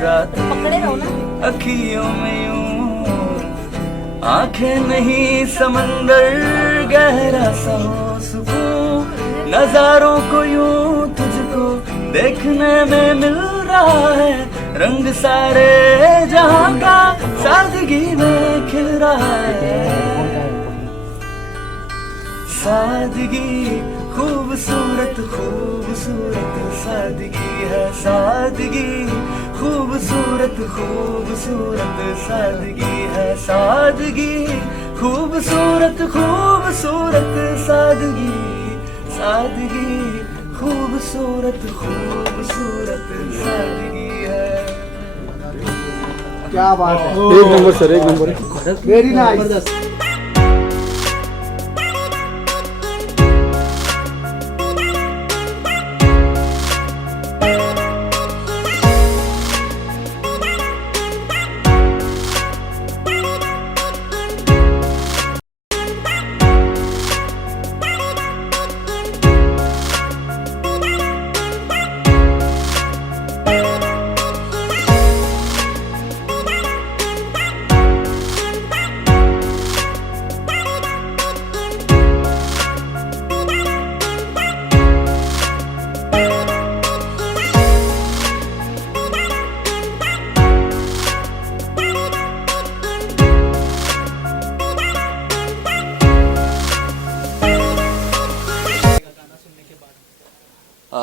रात अखियों में यूं आंखें नहीं समंदर गहरा सा हो सुकून नजारों को यूं तुझको देखने में मिल रहा है रंग सारे जहां का सादगी में खिल रहा है सादगी खूबसूरत खूबसूरत सादगी है सादगी खूबसूरत खूबसूरत सादगी है सादगी खूबसूरत खूबसूरत सादगी सादगी खूबसूरत खूबसूरत सादगी है। क्या बात है, एक नंबर सर, एक नंबर, वेरी नाइस।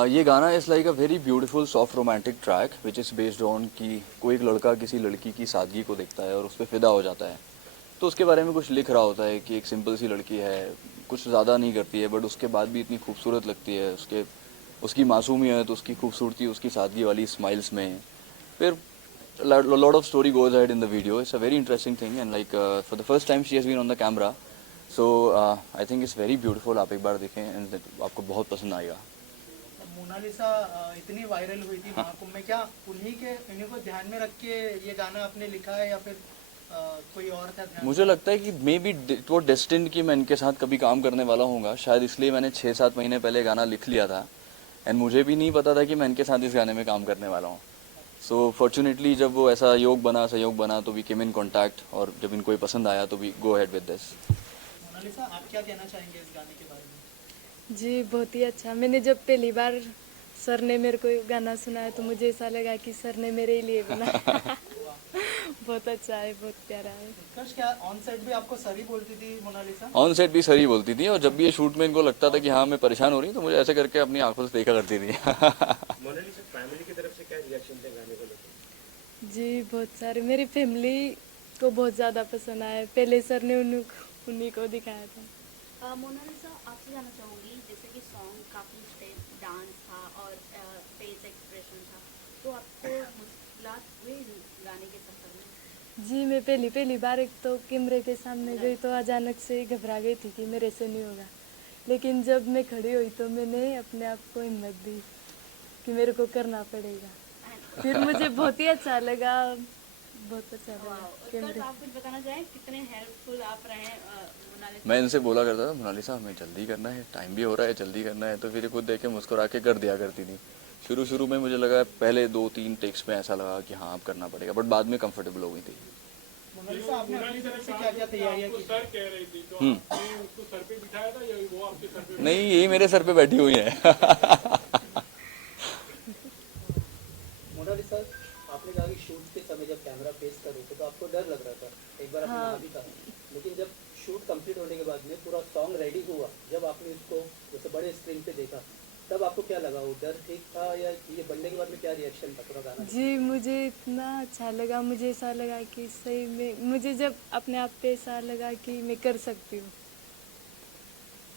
ये गाना is like a very beautiful soft romantic track which is based on कि कोई एक लड़का किसी लड़की की सादगी को देखता है और उस पर फ़िदा हो जाता है तो उसके बारे में कुछ लिख रहा होता है कि एक सिंपल सी लड़की है कुछ ज़्यादा नहीं करती है बट उसके बाद भी इतनी खूबसूरत लगती है उसकी मासूमियत उसकी खूबसूरती उसकी सादगी वाली स्माइल्स में फिर lot of story goes ahead in the video it's a very interesting thing and like for the first time she has been on the camera so I think it's very beautiful आप एक बार देखें and आपको बहुत पसंद आएगा। Mona Lisa इतनी viral हुई थी महाकुंभ में, क्या उन्हीं को ध्यान में रख के ये गाना आपने लिखा है या फिर कोई और था ध्यान? मुझे लगता है कि may be it was destined कि मैं इनके साथ कभी काम करने वाला हूँगा शायद इसलिए मैंने 6-7 महीने पहले गाना लिख लिया था एंड मुझे भी नहीं पता था कि मैं इनके साथ इस गाने में काम करने वाला हूँ। सो फॉर्चुनेटली जब वो ऐसा सहयोग बना तो वी केम इन कॉन्टैक्ट और जब इनको ये पसंद आया तो we go ahead with this. Monalisa, आप क्या कहना चाहेंगे इस गाने के बारे में? जी बहुत ही अच्छा। मैंने जब पहली बार सर ने मेरे को गाना सुनाया तो मुझे ऐसा लगा कि सर ने मेरे लिए बनाया। बहुत अच्छा है, बहुत प्यारा है। क्या ऑन सेट भी आपको सर ही बोलती थी मोनालिसा? ऑन सेट भी सर ही बोलती थी और जब भी ये शूट में इनको लगता था कि हाँ मैं परेशान हो रही तो मुझे ऐसे करके अपनी आंखों से देखा करती थी। मोनालिसा, फैमिली की तरफ से क्या रिएक्शन थे गाने को लेकर? जी बहुत सारे, मेरी फैमिली को बहुत ज़्यादा पसंद आया। पहले सर ने उन्हीं को दिखाया था। मोनालिसा, आपसे जानना चाहूँगी जैसे कि सॉन्ग काफ़ी स्टेप डांस था और फेस एक्सप्रेशन था तो आपको मुश्किलात हुई गाने के सफर में? जी मैं पहली बार एक तो कैमरे के सामने गई तो अचानक से घबरा गई थी कि मेरे से नहीं होगा, लेकिन जब मैं खड़ी हुई तो मैंने अपने आप को हिम्मत दी कि मेरे को करना पड़ेगा। फिर मुझे बहुत ही अच्छा लगा, बहुत अच्छा लगा। आप कुछ बताना चाहें कितने हेल्पफुल आप रहे मोनालिसा? मैं इनसे बोला करता था मोनालिसा हमें जल्दी करना है, टाइम भी हो रहा है, जल्दी करना है, तो फिर खुद देख के मुस्कुरा के कर दिया करती थी। शुरू में मुझे लगा पहले 2-3 टेक्स में ऐसा लगा कि हाँ अब करना पड़ेगा बट बाद में कंफर्टेबल हो गई थी। मोनालिसा, आपने अपनी तरफ से क्या क्या तैयारियां की? सर कह रही थी तो आपने उसको सर पे बिठाया था या वो आपके सर पे? नहीं यही मेरे सर पे बैठी हुई है। मोनालिसा, आपने कहा कि शूट के समय जब कैमरा फेस कर रहे थे तो आपको डर लग रहा था, एक बार आपने भी कहा, लेकिन जब शूट कंप्लीट होने के बाद में पूरा सॉन्ग रेडी हुआ, जब आपने इसको जैसे बड़े स्क्रीन पे देखा तब आपको क्या लगा? वो डर ठीक था या ये बनने के बाद में क्या रिएक्शन था पूरा गाना? जी मुझे इतना अच्छा लगा, मुझे ऐसा लगा कि सही में मुझे जब अपने आप पे ऐसा लगा कि मैं कर सकती हूँ,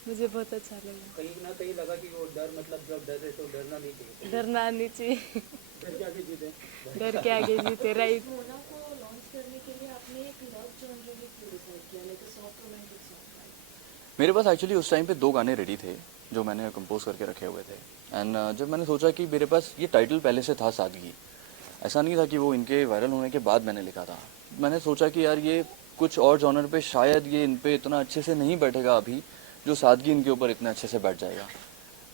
मुझे बहुत अच्छा लगा। कहीं ना कहीं लगा कि वो डर, मतलब जब डर रहे तो डरना नहीं चाहिए। डरना नहीं चाहिए। डर के आगे जीते। डर के आगे जीते, राइट। मोना को लॉन्च करने के लिए आपने एक लव जॉनर भी डिसाइड किया, लाइक सॉफ्ट रोमांटिक सॉन्ग। मेरे पास एक्चुअली उस टाइम पे 2 गाने रेडी थे जो मैंने कंपोज करके रखे हुए थे एंड जब मैंने सोचा कि मेरे पास ये टाइटल पहले से था सादगी, ऐसा नहीं था कि वो इनके वायरल होने के बाद मैंने लिखा था। मैंने सोचा कि यार ये कुछ और जॉनर पे शायद ये इन पे इतना अच्छे से नहीं बैठेगा अभी जो सादगी इनके ऊपर इतने अच्छे से बैठ जाएगा।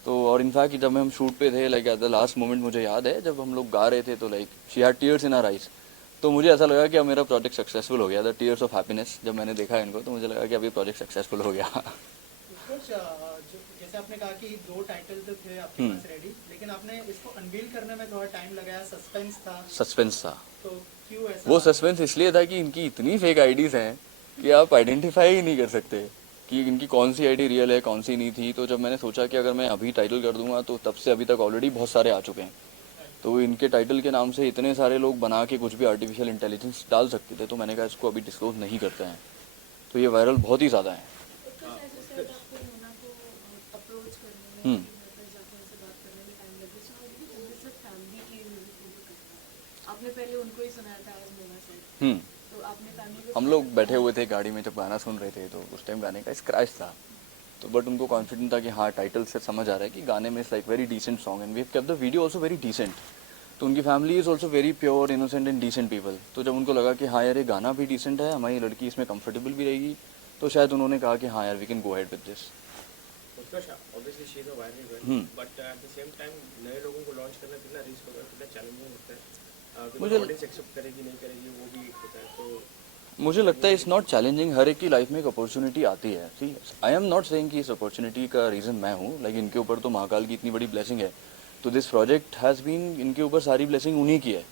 तो और इनफैक्ट जब हम शूट पे थे like at the last moment मुझे याद है जब हम लोग गा रहे थे तो like she had tears in her eyes. तो मुझे ऐसा लगा कि अब मेरा प्रोजेक्ट सक्सेसफुल हो गया था, टीयर्स ऑफ हैप्पीनेस। जब मैंने देखा इनको तो मुझे लगा कि अभी प्रोजेक्ट सक्सेसफुल हो गया। जैसे आपने कहा कि 2 टाइटल तो थे आपके पास रेडी, लेकिन आपने इसको अनवील करने में थोड़ा टाइम लगाया, सस्पेंस था, तो क्यों ऐसा? वो सस्पेंस इसलिए था कि इनकी इतनी फेक आईडीज हैं कि आप आइडेंटिफाई ही नहीं कर सकते कि इनकी कौन सी आईडी रियल है कौन सी नहीं थी। तो जब मैंने सोचा कि अगर मैं अभी टाइटल कर दूंगा तो तब से अभी तक ऑलरेडी बहुत सारे आ चुके हैं, तो इनके टाइटल के नाम से इतने सारे लोग बना के कुछ भी आर्टिफिशियल इंटेलिजेंस डाल सकते थे। तो मैंने कहा इसको अभी डिस्क्लोज नहीं करते हैं, तो ये वायरल बहुत ही ज़्यादा है। आपने पहले उनको ही सुनाया था आज मोना से, तो आपने फैमिली को हम लोग बैठे हुए थे गाड़ी में जब गाना सुन रहे थे तो उस टाइम गाने का स्क्रैच था, तो बट उनको कॉन्फिडेंट था कि हाँ टाइटल से समझ आ रहा है कि गाने में it's like very decent song and we have kept the video also very decent. तो उनकी family is also very pure innocent and decent people. तो जब उनको लगा कि हाँ यार ये गाना भी डिसेंट है, हमारी लड़की इसमें कंफर्टेबल भी रहेगी, तो शायद उन्होंने कहा कि हाँ यार we can go ahead with this. obviously she is a viral girl, but at the same time नए लोगों को लॉन्च करना कितना रिस्क होगा, कितना चैलेंजिंग होता है, मुझे ऑडियंस एक्सेप्ट करेगी नहीं करेगी वो भी एक होता है। तो मुझे लगता है इट्स नॉट चैलेंजिंग, हर एक की लाइफ में एक अपॉर्चुनिटी आती है। सी आई एम नॉट सेइंग कि इस अपॉर्चुनिटी का रीज़न मैं हूँ, लाइक इनके ऊपर तो महाकाल की इतनी बड़ी ब्लेसिंग है, तो दिस प्रोजेक्ट हैज़ बीन, इनके ऊपर सारी ब्लेसिंग उन्हीं की है।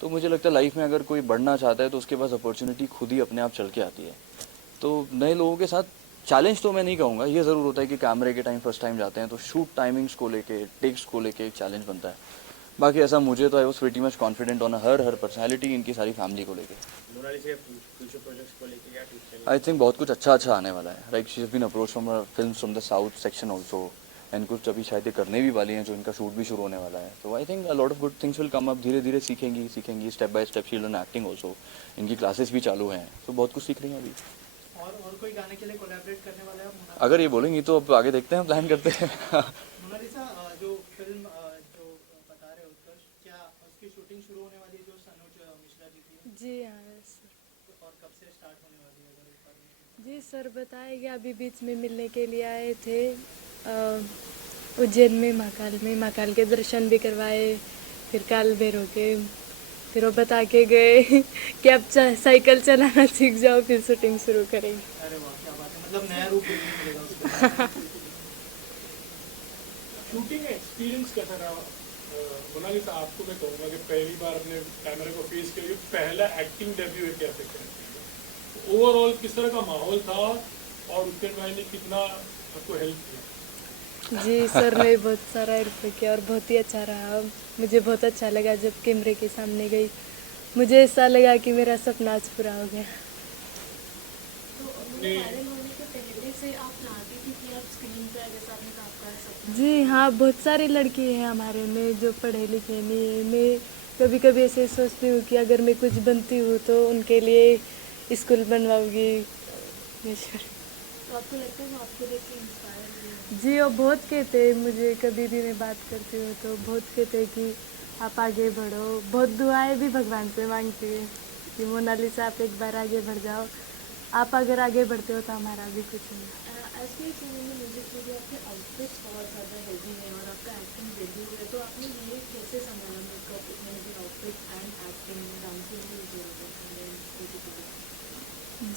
तो मुझे लगता है लाइफ में अगर कोई बढ़ना चाहता है तो उसके पास अपॉर्चुनिटी खुद ही अपने आप चल के आती है। तो नए लोगों के साथ चैलेंज तो मैं नहीं कहूँगा, ये ज़रूर होता है कि कैमरे के टाइम फर्स्ट टाइम जाते हैं तो शूट टाइमिंग्स को लेके टेक्स्ट को लेके एक चैलेंज बनता है। बाकी ऐसा मुझे तो I was pretty much confident on her personality, इनकी सारी फैमिली को लेके। मोनालिसा फ्यूचर प्रोजेक्ट्स को लेके क्या टिप्स? आई थिंक बहुत कुछ अच्छा आने वाला है। Like she has been approach from films from the south section also, and कुछ अभी शायद ये करने भी वाली हैं जो इनका शूट भी शुरू होने वाला है। तो I think a lot of good things will come up, धीरे धीरे सीखेंगी step by step. She learn acting also, इनकी क्लासेस भी चालू हैं, तो बहुत कुछ सीख रही हैं अभी। और कोई गाने के लिए कोलैबोरेट करने वाला है आप? अगर ये बोलेंगी तो अब आगे देखते हैं, प्लान करते हैं। मोनालिसा, जो फिल्म जो बता रहे हो उत्कर्ष, क्या उसकी शूटिंग शुरू होने वाली है जो सनोज मिश्रा जी की? जी हाँ सर। और कब से स्टार्ट होने वाली है अगर एक बार? जी सर बताएंगे, अभी बीच में मिलने के लिए आए थे उज्जैन में, महाकाल के दर्शन भी करवाए, फिर काल भैरव के, फिर वो बता के गए कि अब साइकिल चलाना सीख जाओ फिर शूटिंग शुरू करेंगे। अरे वाह क्या बात है, मतलब नया रूप देखने मिलेगा उसको। शूटिंग एक्सपीरियंस कैसा रहा? मोनालिसा, आपको मैं कहूँगा कि पहली बार अपने कैमरे को फेस के लिए पहला एक्टिंग डेब्यू है, कैसे करें? ओवरऑल किस तरह का माहौल था और उत्कर्ष भाई ने कितना आपको हेल्प किया? जी सर ने बहुत सारा हेल्प किया और बहुत ही अच्छा रहा। मुझे बहुत अच्छा लगा जब कैमरे के सामने गई, मुझे ऐसा लगा कि मेरा सपना आज पूरा हो गया। तो वायरल होने के पहले से आप चाहती थी कि आप स्क्रीन पे, जैसा आपने कहा आपका सपना? जी हाँ, बहुत सारी लड़की हैं हमारे में जो पढ़े लिखे नहीं है। मैं कभी कभी ऐसे सोचती हूँ कि अगर मैं कुछ बनती हूँ तो उनके लिए स्कूल बनवाऊँगी। तो आपको लगता है वो आपको देख के इंस्पायर हुए? जी वो बहुत कहते हैं मुझे, कभी भी मैं बात करती हूँ तो बहुत कहते हैं कि आप आगे बढ़ो। बहुत दुआएं भी भगवान से मांगती है कि मोनालिसा आप एक बार आगे बढ़ जाओ, आप अगर आगे बढ़ते हो तो हमारा भी कुछ नहीं। ऐसे समय में मुझे क्योंकि आपके आउटफिट्स बहुत ज़्यादा हेवी हैं और आपका एक्टिंग डेब्यू है, तो आपने ये कैसे संभाला मेकअप, इतने आउटफिट एंड एक्टिंग, डांसिंग भी जरूरत है?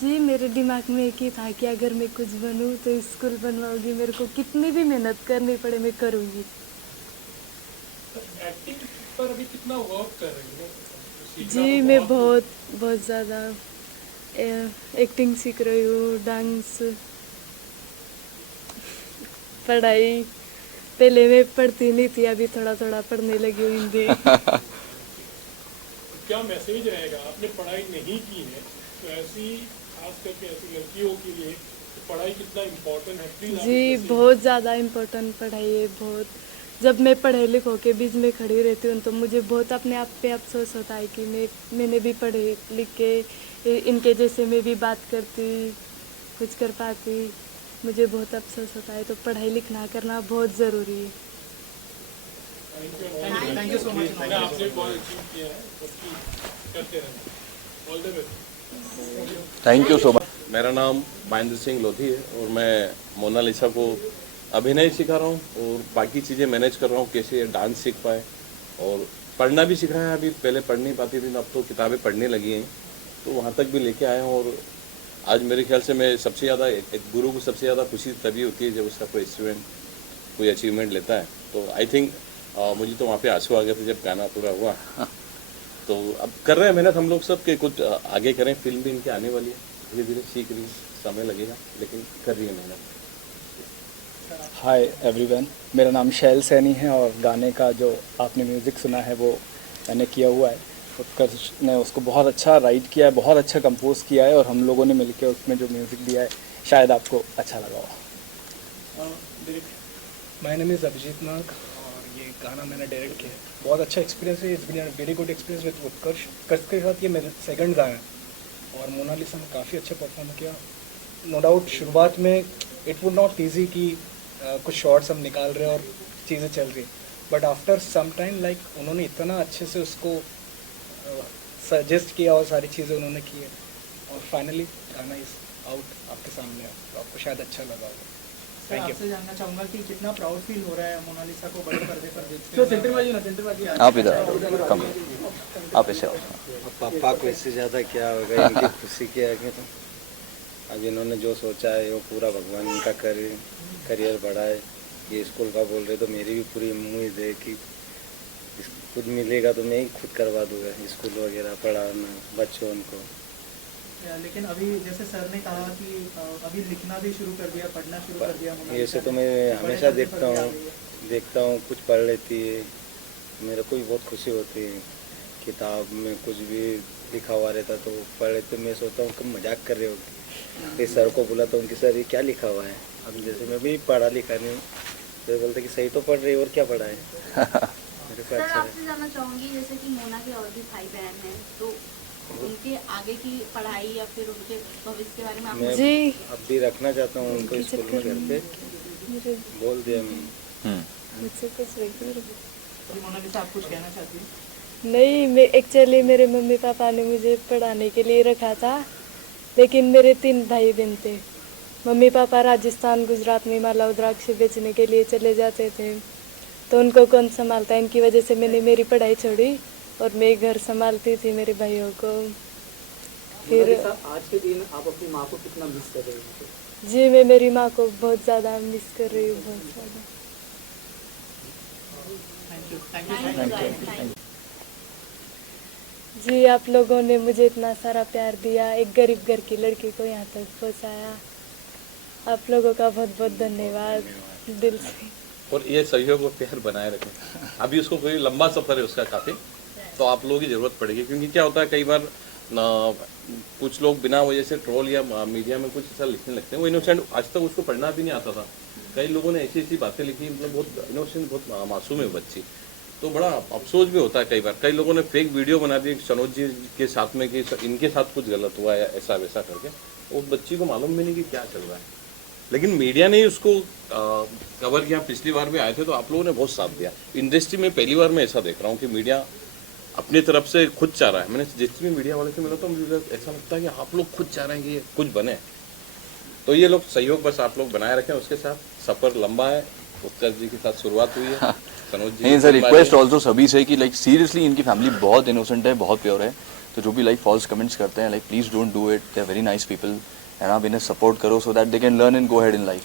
जी मेरे दिमाग में एक ही था कि अगर मैं कुछ बनूं तो स्कूल बनवाऊंगी, मेरे को कितनी भी मेहनत करनी पड़े मैं करूंगी। एक्टिंग पर अभी कितना वर्क कर रही है? जी मैं बहुत ज़्यादा एक्टिंग सीख रही हूँ, डांस, पढ़ाई। पहले मैं पढ़ती नहीं थी, अभी थोड़ा थोड़ा पढ़ने लगी हूँ हिंदी। क्या मैसेज रहेगा? आपने पढ़ाई नहीं की है तो ऐसी, खास करके ऐसी लड़कियों के लिए पढ़ाई कितना इम्पोर्टेंट है? प्लीज जी बहुत ज़्यादा इम्पोर्टेंट पढ़ाई है, बहुत। जब मैं पढ़े लिखों के बीच में खड़ी रहती हूँ तो मुझे बहुत अपने आप पे अफसोस होता है कि मैंने भी पढ़े लिख के इनके जैसे मैं भी बात करती, कुछ कर पाती। मुझे बहुत अफसोस होता है, तो पढ़ाई लिखना करना बहुत ज़रूरी है। Thank you so much. मैंने आपसे बहुत अचीव किया है, करते रहना। All the best. Thank you so much. मेरा नाम महेंद्र सिंह लोधी है और मैं मोनालिसा को अभिनय सिखा रहा हूँ और बाकी चीज़ें मैनेज कर रहा हूँ, कैसे डांस सीख पाए, और पढ़ना भी सीख रहा है। अभी पहले पढ़ नहीं पाती थी, अब तो किताबें पढ़ने लगी हैं, तो वहाँ तक भी लेके आया हूँ। और आज मेरे ख्याल से मैं सबसे ज़्यादा, एक गुरु को सबसे ज़्यादा खुशी तभी होती है जब उसका कोई स्टूडेंट कोई अचीवमेंट लेता है। तो आई थिंक मुझे तो वहाँ पे आंसू आ गए थे जब गाना पूरा हुआ। तो अब कर रहे हैं मेहनत हम लोग सब के कुछ आगे करें। फिल्म भी इनकी आने वाली है, धीरे धीरे सीख रही है, समय लगेगा लेकिन कर रही है मेहनत। हाय एवरीवन, मेरा नाम शैल सैनी है और गाने का जो आपने म्यूज़िक सुना है वो मैंने किया हुआ है। उत्कर्ष ने उसको बहुत अच्छा राइट किया है, बहुत अच्छा कंपोज किया है और हम लोगों ने मिलकर उसमें जो म्यूज़िक दिया है शायद आपको अच्छा लगा हो। माय नेम इज़ अभिजीत नाग और ये गाना मैंने डायरेक्ट किया है। बहुत अच्छा एक्सपीरियंस है, it's been a very good experience with Utkarsh. Utkarsh के साथ ये मेरा सेकंड गाना है और मोनालिसा में काफ़ी अच्छा परफॉर्म किया। नो डाउट शुरुआत में इट वुड नॉट ईजी कि कुछ शॉर्ट्स हम निकाल रहे हैं और चीज़ें चल रही, but after some time like उन्होंने इतना अच्छे से उसको सजेस्ट किया और सारी चीज़ें उन्होंने की है और फाइनली गाना इज आउट आपके सामने है, तो आपको शायद अच्छा लगा होगा। सर आपसे जानना चाहूँगा कि कितना प्राउड फील हो रहा है मोनालिसा को बड़े पर्दे पर देखते हुए। सेंटर आप इधर कम, आप ऐसे आओ। पापा को इससे ज़्यादा क्या होगा, इनकी खुशी के आगे। तो अब इन्होंने जो सोचा है वो पूरा भगवान इनका करियर बढ़ाए। ये स्कूल का बोल रहे तो मेरी भी पूरी उम्मीद है कि खुद मिलेगा तो मैं ही खुद करवा दूँगा स्कूल वगैरह पढ़ाना बच्चों को। लेकिन अभी जैसे सर ने कहा कि अभी लिखना भी शुरू कर दिया, पढ़ना शुरू कर दिया। ऐसे तो मैं हमेशा देखता हूँ कुछ पढ़ लेती है, मेरे को भी बहुत खुशी होती है। किताब में कुछ भी लिखा हुआ रहता तो पढ़ लेते, मैं सोचता हूँ कि मजाक कर रहे होगी। फिर सर को बोला तो उनकी सर ये क्या लिखा हुआ है। अब जैसे मैं भी पढ़ा लिखा नहीं, तो बोलते कि सही तो पढ़ रही और क्या पढ़ा है। मेरे को सर अच्छा आपसे जानना चाहूँगी, जैसे कि मोना के और भी भाई बहन हैं, तो उनके आगे की पढ़ाई या फिर उनके भविष्य के बारे में आप मैं जी। अब भी रखना चाहता हूँ उनको स्कूल में घर पे, बोल दिया मैं। मुझसे कुछ नहीं। मोनालिसा आप कुछ कहना चाहती हैं? नहीं, मैं एक्चुअली मेरे मम्मी पापा ने मुझे पढ़ाने के लिए रखा था, लेकिन मेरे 3 भाई बहन थे। मम्मी पापा राजस्थान गुजरात में माला रुद्राक्ष बेचने के लिए चले जाते थे, तो उनको कौन संभालता, इनकी वजह से मैंने मेरी पढ़ाई छोड़ी और मैं घर संभालती थी मेरे भाइयों को। फिर आज के दिन आप अपनी माँ को कितना मिस कर रहे हैं? जी, मैं मेरी माँ को बहुत ज़्यादा मिस कर रही हूँ, बहुत ज़्यादा। Thank you. जी, आप लोगों ने मुझे इतना सारा प्यार दिया, एक गरीब घर की लड़की को यहाँ तक पहुँचाया। आप लोगों का बहुत बहुत धन्यवाद दिल से। और ये सहयोग और प्यार बनाए रखें। अभी उसको कोई लंबा सफ़र है उसका काफ़ी, तो आप लोगों की ज़रूरत पड़ेगी। क्योंकि क्या होता है कई बार ना, कुछ लोग बिना वजह से ट्रोल या मीडिया में कुछ ऐसा लिखने लगते हैं। वो इनोसेंट, आज तक उसको पढ़ना भी नहीं आता था। कई लोगों ने ऐसी ऐसी बातें लिखी, मतलब बहुत इनोसेंट, बहुत मासूम है बच्ची। तो बड़ा अफसोस भी होता है कई बार। कई लोगों ने फेक वीडियो बना दी सनोज जी के साथ में कि इनके साथ कुछ गलत हुआ है, ऐसा वैसा करके। उस बच्ची को मालूम भी नहीं कि क्या चल रहा है, लेकिन मीडिया ने उसको कवर किया। पिछली बार भी आए थे तो आप लोगों ने बहुत साथ दिया। इंडस्ट्री में पहली बार मैं ऐसा देख रहा हूँ कि मीडिया अपनी तरफ से खुद चाह रहा है। मैंने जितने भी मीडिया वाले से मिला तो मुझे ऐसा लगता है कि आप लोग खुद चाह रहे हैं कि ये कुछ बने। तो ये लोग सहयोग बस आप लोग बनाए रखें। उसके साथ सफ़र लंबा है, उत्कर्ष जी के साथ शुरुआत हुई है, सनोज जी। नहीं सर, रिक्वेस्ट ऑल्सो सभी से कि लाइक सीरियसली इनकी फैमिली बहुत इनोसेंट है, बहुत प्योर है। तो जो भी लाइक फॉल्स कमेंट्स करते हैं, like please don't do it, they are very nice people and आप इन्हें सपोर्ट करो so that they can learn and go head in life.